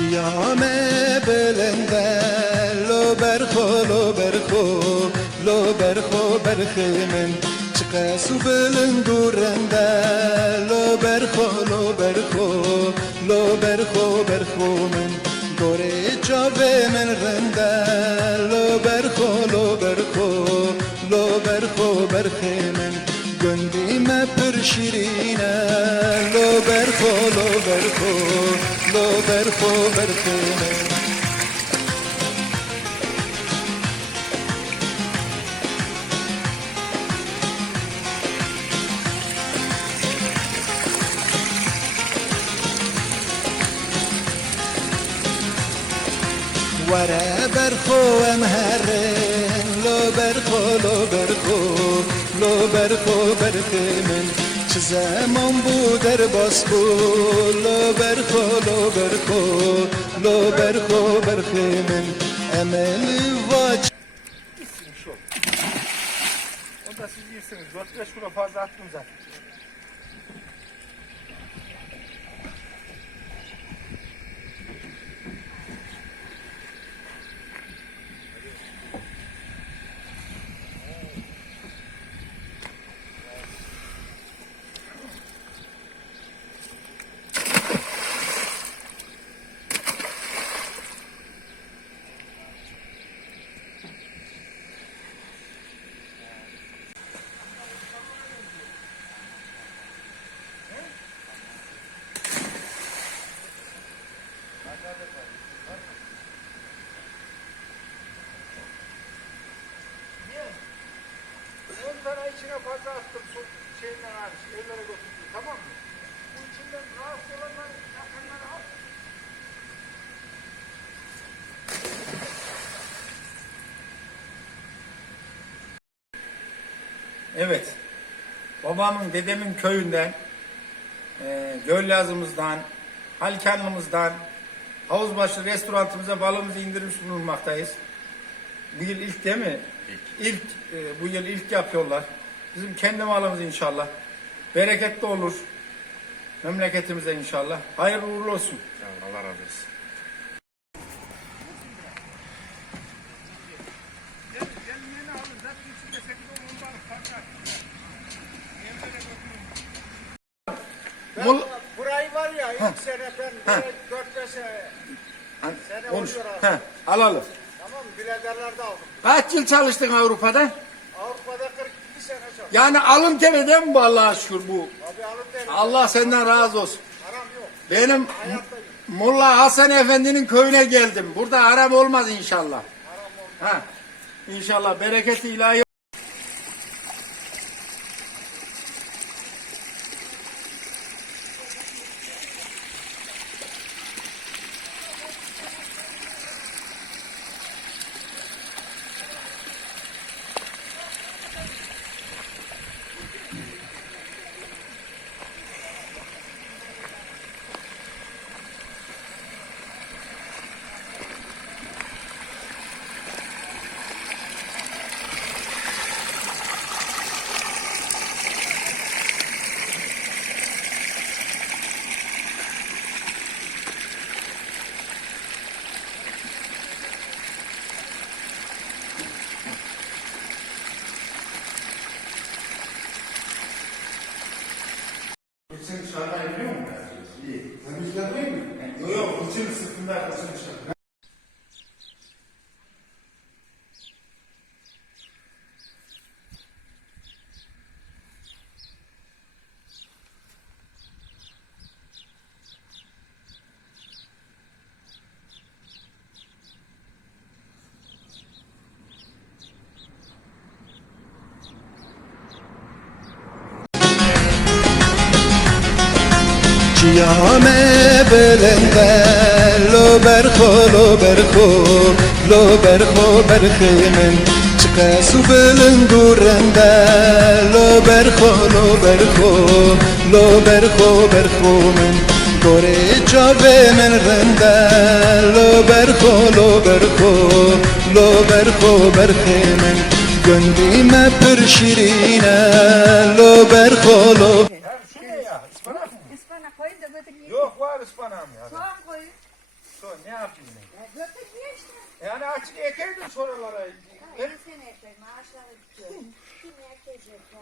Ciyame belende lo berxo lo berxo lo berxo berximin Çıkasu belindurende lo berxo lo berxo lo berxo berxumin Gore çave men rende lo berxo lo berxo lo berxo berximin Gönlüme pür şirine lo berxo lo berxo lo berxo berximin ورا برخو امهرن لو برخو لو برخو لو برخو برخی من چه زمان بود در باس بود لو برخو لو برخو لو برخو برخی من امل واç Gitsin şu. O da siz yersiniz. 4-5 kilo fazla attım zaten. İçine fazla attım su şeyinden hariç. Evlere götürdüm. Tamam mı? Bu içinden rahatsız olanları yakanları al. Evet. Babamın, dedemin köyünden, e, Gölyazımızdan, Halkanlımızdan, Havuzbaşı restorantımıza balımızı indirmiş bulunmaktayız. Bu yıl ilk değil mi? İlk. e, bu yıl ilk yapıyorlar. Bizim kendi malımız inşallah. Bereketli olur. Memleketimize inşallah. Hayırlı uğurlu olsun. Allah razı olsun. Mul- Burayı var ya ilk sene ben Ha. 4-5 sene, sene oluyor abi. Heh, alalım. Tamam? Biladerlerde aldım. Kaç yıl çalıştın Avrupa'da? Avrupa'da 42 sene çalıştım. Yani alın teride mi bu Allah'a şükür bu? Allah senden razı olsun. Benim. Mulla Hasan Efendi'nin köyüne geldim. Burada haram olmaz inşallah. Ha. İnşallah bereketi ilahi. Sen dışarıdan biliyor musun? İyi. Sen dışarıda değil mi? Yok yok. Kılçın sırtında kılçın dışarıda. Ciyame belende lo berxo lo berxo lo berxo berximin Çıkasu belindurende lo berxo lo berxo lo berxo berxumin Gore çave men rende lo berxo lo berxo lo berxo berximin Gönlüme pür şirine lo berxo lo koyun da götürün. Yok var ıspanağım ya. Soğan koyun. Şu ne yapayım ben? Ya götürmüyor işte. Yani açık ekeydin sorulara. Ben seni eklerim aşağı gidiyorum. Kimi ekecek ya?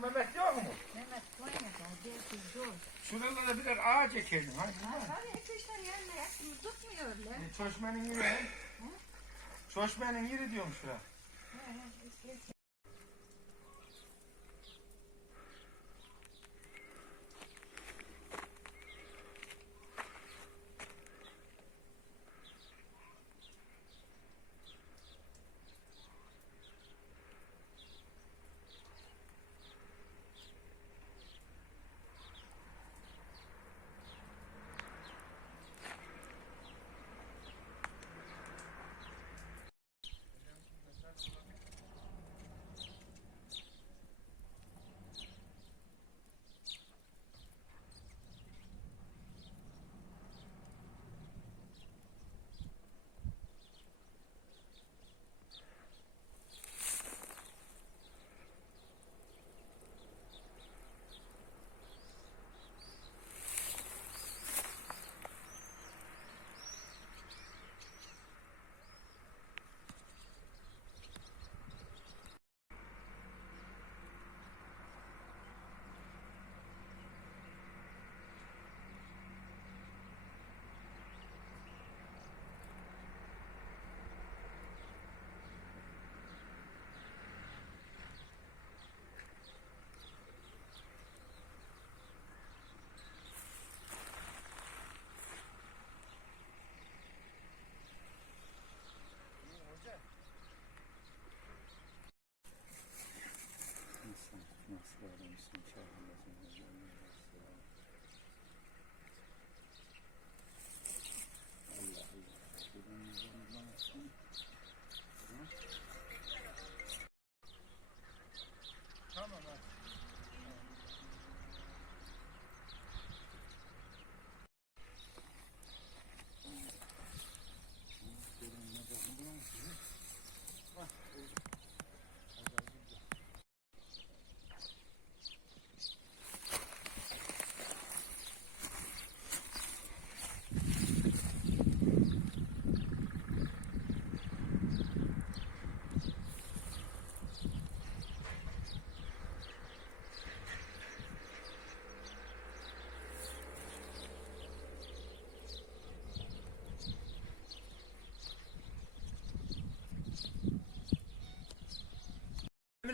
Mehmet yok mu? Mehmet Konya'da belki zor. Şuralara birer ağaç ekeydin. Hadi. Hani ekmişler yerine yakını tutmuyorlar. E, Çoşmenin yeri. he? Çoşmenin yeri diyorum şura.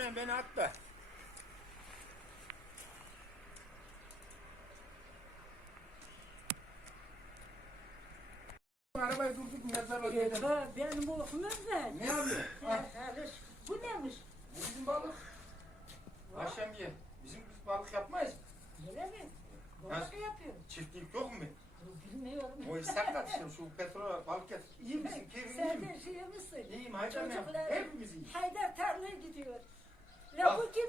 Emine beni at da. Arabayı durduk mezarla. Ha, benim okumum ben. Ne yapıyor? Ah, bu neymiş? bu bizim balık. Akşam ye. Bizim biz balık yapmayız. Öyle mi? Balık yapıyor. Çiftlik yok mu? Bilmiyorum. O istek atışım şu petrol balık getir. İyi misin? Keyfin iyi Sen mi? de şey misin? İyiyim Haydar? Çocuklar Hepimiz iyiyiz. Haydar tarlaya gidiyor. Bak. La bu kim?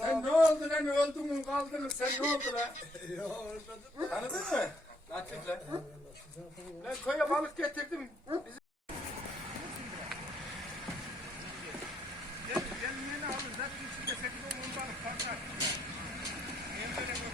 Sen ne oldu lan öldün mü kaldın mı sen ne oldu lan? Tanıdın mı? Lan. Ben köye balık getirdim. Bizim... Gelin gelin yeni alın. Zaten içinde 8 10 balık fazla. Niye böyle?